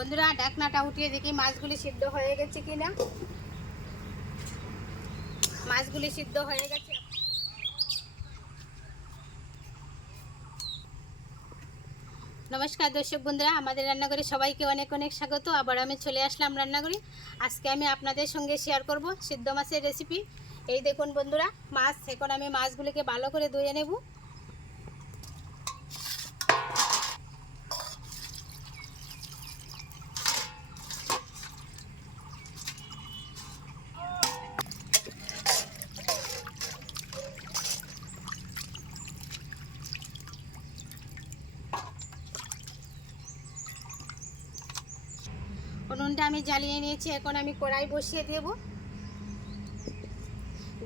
বন্ধুরা ঢাকনাটা উঠিয়ে দেখি, মাছগুলি সিদ্ধ হয়ে গেছে কিনা। মাছগুলি সিদ্ধ হয়ে গেছে। নমস্কার দর্শক বন্ধুরা, আমাদের রান্নাঘরে সবাইকে অনেক অনেক স্বাগত। আবার আমি চলে আসলাম রান্নাঘরে। আজকে আমি আপনাদের সঙ্গে শেয়ার করব সিদ্ধ মাছের রেসিপি এই দেখুন বন্ধুরা, মাছ, এখন আমি মাছগুলিকে ভালো করে ধুয়ে নেব। উনুনটা আমি জ্বালিয়ে নিয়েছি, এখন আমি কড়াই বসিয়ে দেব।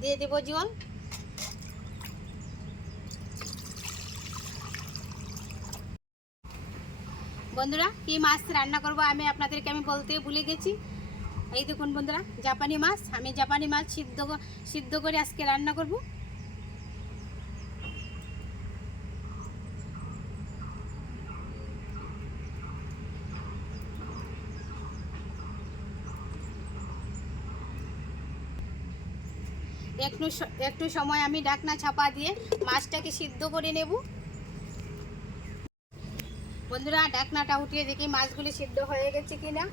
দিয়ে দেব জল। বন্ধুরা, কি মাছ রান্না করব আমি আপনাদেরকে আমি বলতে ভুলে গেছি। এই দেখুন বন্ধুরা, জাপানি মাছ, আমি জাপানি মাছ সিদ্ধ সিদ্ধ করে আজকে রান্না করব। একটু একটু সময় আমি ডাকনা ছাপা দিয়ে মাছটাকে সিদ্ধ করে নেব। বন্ধুরা, ডাকনাটা উঠিয়ে দেখি মাছগুলি সিদ্ধ হয়ে গেছে কিনা।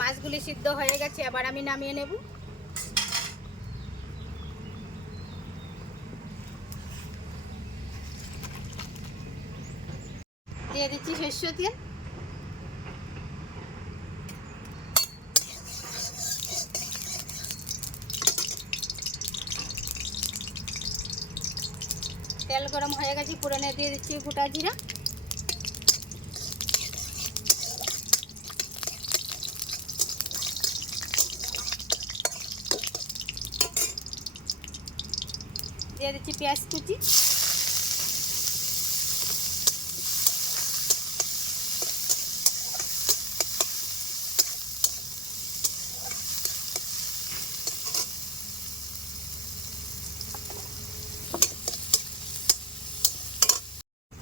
মাছগুলি সিদ্ধ হয়ে গেছে, এবার আমি নামিয়ে নেব। দিয়ে দিচ্ছি শস্য তেল। তেল গরম হয়ে গেছে পুরনে দিয়ে দিচ্ছি গোটা জিরা। দিয়ে দিচ্ছি পেঁয়াজ কুচি।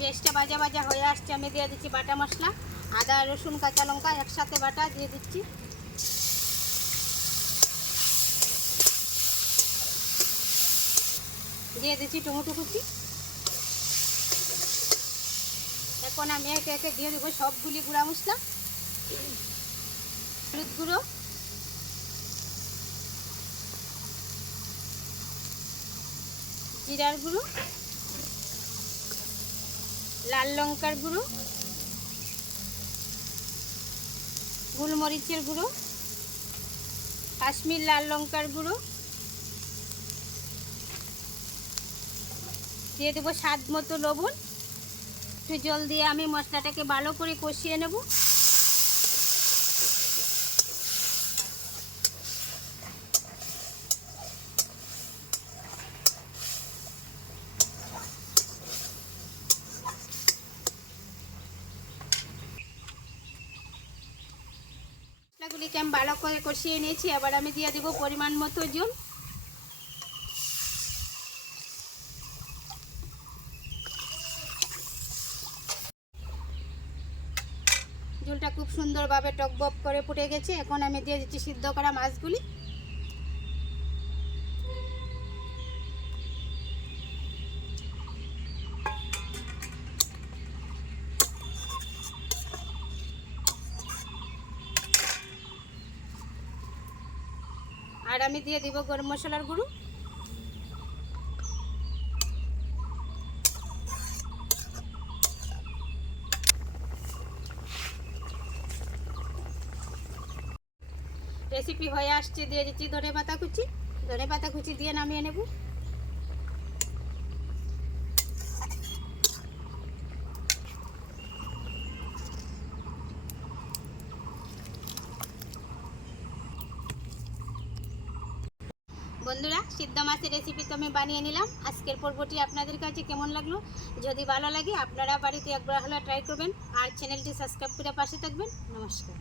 পেঁয়াজটা ভাজা ভাজা হয়ে আসছে, আমি দিয়ে দিচ্ছি বাটা মশলা। আদা, রসুন, কাঁচা লঙ্কা, একসাথে বাটা দিয়ে দিচ্ছি। দিয়ে দিচ্ছি টমেটো কুচি। এখন আমি একে একে দিয়ে দেবো সবগুলি গুঁড়া মশলা। হলুদ গুঁড়ো। জিরার গুঁড়ো। লাল লঙ্কার গুঁড়ো, গোলমরিচের গুঁড়ো, কাশ্মীর লাল লঙ্কার গুঁড়ো। দিয়ে দেবো স্বাদ মতো লবণ। একটু জল দিয়ে আমি মশলাটাকে ভালো করে কষিয়ে নেব। মশলাগুলিকে আমি ভালো করে কষিয়ে নিয়েছি, এবার আমি দিয়ে দেবো পরিমাণ মতো জল। ঝোলটা খুব সুন্দরভাবে টকবক করে ফুটে গেছে, এখন আমি দিয়ে দিচ্ছি সিদ্ধ করা মাছগুলি। আর আমি দিয়ে দিব গরম মশলার গুঁড়ো। রেসিপি হয়ে আসছে, দিয়ে দিচ্ছি ধনে পাতা কুচি। ধনে পাতা কুচি দিয়ে নামিয়ে নেব। বন্ধুরা, সিদ্ধ মাছের রেসিপি তো আমি বানিয়ে নিলাম। আজকের পর্বটি আপনাদের কাছে কেমন লাগল? যদি ভালো লাগে, আপনারা বাড়িতে একবার হলে ট্রাই করবেন। আর চ্যানেলটি সাবস্ক্রাইব করে পাশে থাকবেন। নমস্কার।